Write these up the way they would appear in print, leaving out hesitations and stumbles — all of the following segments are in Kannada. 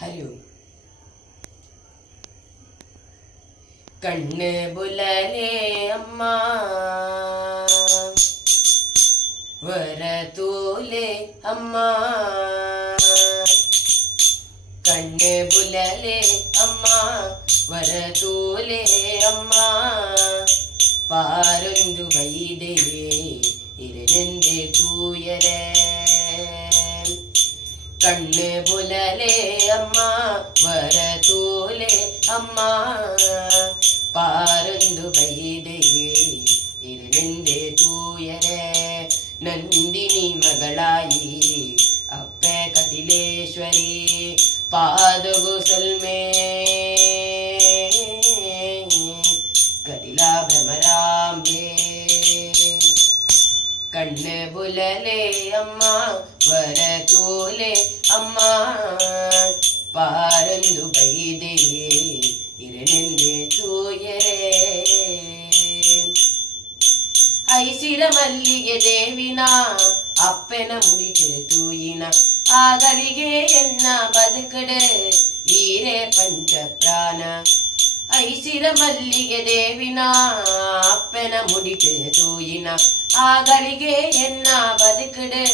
ഹരി ഓം. കണ്ണ് ബുലലേ അമ്മ വരതൂലേ അമ്മ, കണ്ണ് ബുലലേ അമ്മ വരതൂലേ അമ്മ, പാരൊന്തു വൈദേ ഇരുനെന്റെ തൂയരേ. കണ്ണ് ബുലലേ അമ്മ വരതൂലേ അമ്മ, പാരൊന്തു വൈദേ ഇരുനെന്റെ തൂയരേ. ನಂದಿನಿ ಮಗಳಾಯಿ ಅಪ್ಪೆ ಕಟಿಲೇಶ್ವರಿ ಪಾದಗು ಸಲ್ಮೆ ಕಟಿಲಾ ಭ್ರಮರಾಂಬೆ. ಕಣ್ಣು ಬುಲಲೆ ಅಮ್ಮ ವರತೋಲೆ ಅಮ್ಮ, ಪಾರಂದು ಬೈದೆ ಇರನೆಂದೆ ತೂಯರೇ. ಐಸಿರ ಮಲ್ಲಿಗೆ ದೇವಿನ ಅಪ್ಪನ ಮುಡಿಗೆ ತೂಯಿನ, ಆಗಲಿಗೆ ಎನ್ನ ಬದುಕಡೆ ಈರೆ ಪಂಚ ಪ್ರಾಣ. ಐಸಿರ ಮಲ್ಲಿಗೆ ದೇವಿನ ಅಪ್ಪನ ಮುಡಿಗೆ ತೂಯಿನ, ಆಗಲಿಗೆ ಎನ್ನ ಬದುಕಡೆ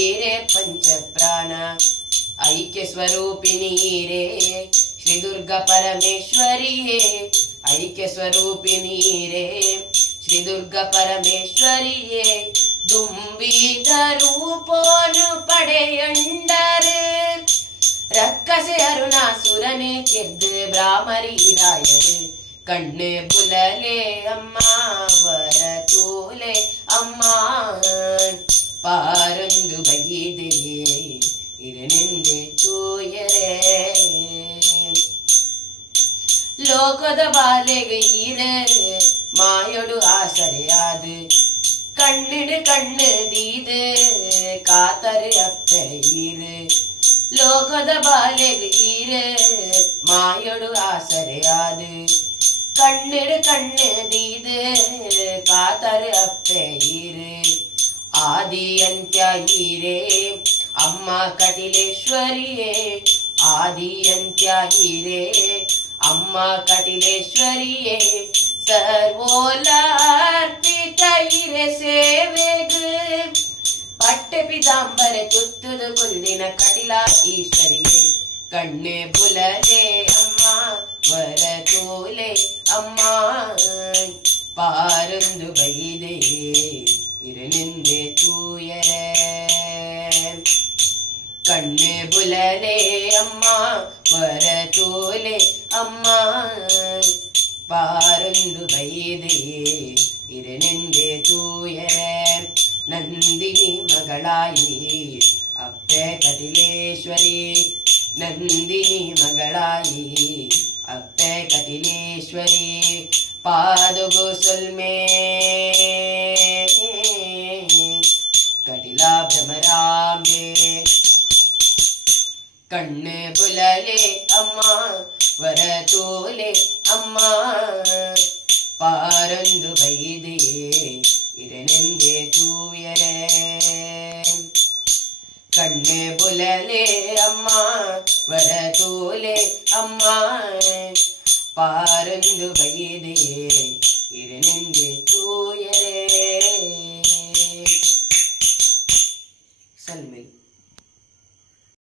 ಈರೆ ಪಂಚ ಪ್ರಾಣ. ಐಕ್ಯ ಸ್ವರೂಪಿನೀರೇ ಶ್ರೀ ದುರ್ಗಾ ಪರಮೇಶ್ವರಿಯೇ, ಐಕ್ಯ ಸ್ವರೂಪಿನೀರೇ ಶ್ರೀ ದುರ್ಗಾ ಪರಮೇಶ್ವರಿಯೇ. ದುಂಬಿದ ರೂಪೋನು ಪಡೆಯಂಡರೆ ರಕ್ಕಸೆ ಅರುಣಾಸುರನೆ ಕೆದ್ದು ಬ್ರಾಹ್ಮರಿರಾಯರು. ಕಣ್ಣು ಬುಲಲೆ ಅಮ್ಮ ವರತೋಲೆ ಅಮ್ಮ, ಪಾರೊಂದು ಬೈದೆ ಇರನೆಂದೆ ತೂಯರೇ. ಲೋಕದ ಬಾಲೆಗೆ ಈರೆ ಮಾಯೊಡು ಆಸರೆಯಾದು, ಕಣ್ಣಿಡು ಕಣ್ಣು ದೀದು ಕಾತರೆ ಅಪ್ಪೆ ಈರು. ಲೋಕದ ಬಾಲೆಗೆ ಈರೆ ಮಾಯೊಡು ಆಸರೆಯಾದು, ಕಣ್ಣಿಡು ಕಣ್ಣು ದೀದು ಕಾತರೆ ಅಪ್ಪೆ ಈರು. ಆದಿ ಅಂತ್ಯ ಈರೆ ಅಮ್ಮ ಕಟಿಲೇಶ್ವರಿಯೇ, ಆದಿ ಅಂತ್ಯ ಈರೆ ಅಮ್ಮ ಕಟಿಲೇಶ್ವರಿಯೇ. ಸರ್ವೋಲಾರ್ಪಿತ ಇರೆ ಸೇವೆಗು ಪಟ್ಟೆ ಪಿತಾಂಬರ ತುತ್ತುದು ಕುಂದಿನ ಕಟಿಲಾ ಈಶ್ವರಿಯೇ. ಕಣ್ಣು ಬುಲಲೆ ಅಮ್ಮ ವರತೋಲೆ ಅಮ್ಮ, ಪಾರೊಂದು ಬೈದೆ ಇರನೆಂದೆ ತೂಯರೇ. ಕಣ್ಣು ಬುಲಲೆ ಅಮ್ಮ ವರತೋಲೆ ಅಮ್ಮ, ಪಾರೊಂದು ಬೈದೆ ಇರನೆಂದೆ ತೂಯರೇ. ನಂದಿನಿ ಮಗಳಾಯಿ ಅಪ್ಪೆ ಕಟಿಲೇಶ್ವರಿ, ನಂದಿನಿ ಮಗಳಾಯಿ ಅಪ್ಪೆ ಕಟಿಲೇಶ್ವರಿ ಪಾದಗು ಸೊಲ್ಮೆ ಕಟಿಲಾ ಭ್ರಮರಾಂಬೆ. ಕಣ್ಣು ಬುಲಲೆ ಅಮ್ಮ ವರತೋಲೆ ಅಮ್ಮ, ಪಾರೊಂದು ಬೈದೆ ಇರನೆಂದೆ ತೂಯರೇ. ಕಣ್ಣು ಬುಲಲೆ ಅಮ್ಮ ವರತೋಲೆ ಅಮ್ಮ, ಪಾರೊಂದು ಬೈದೆ ಇರನೆಂದೆ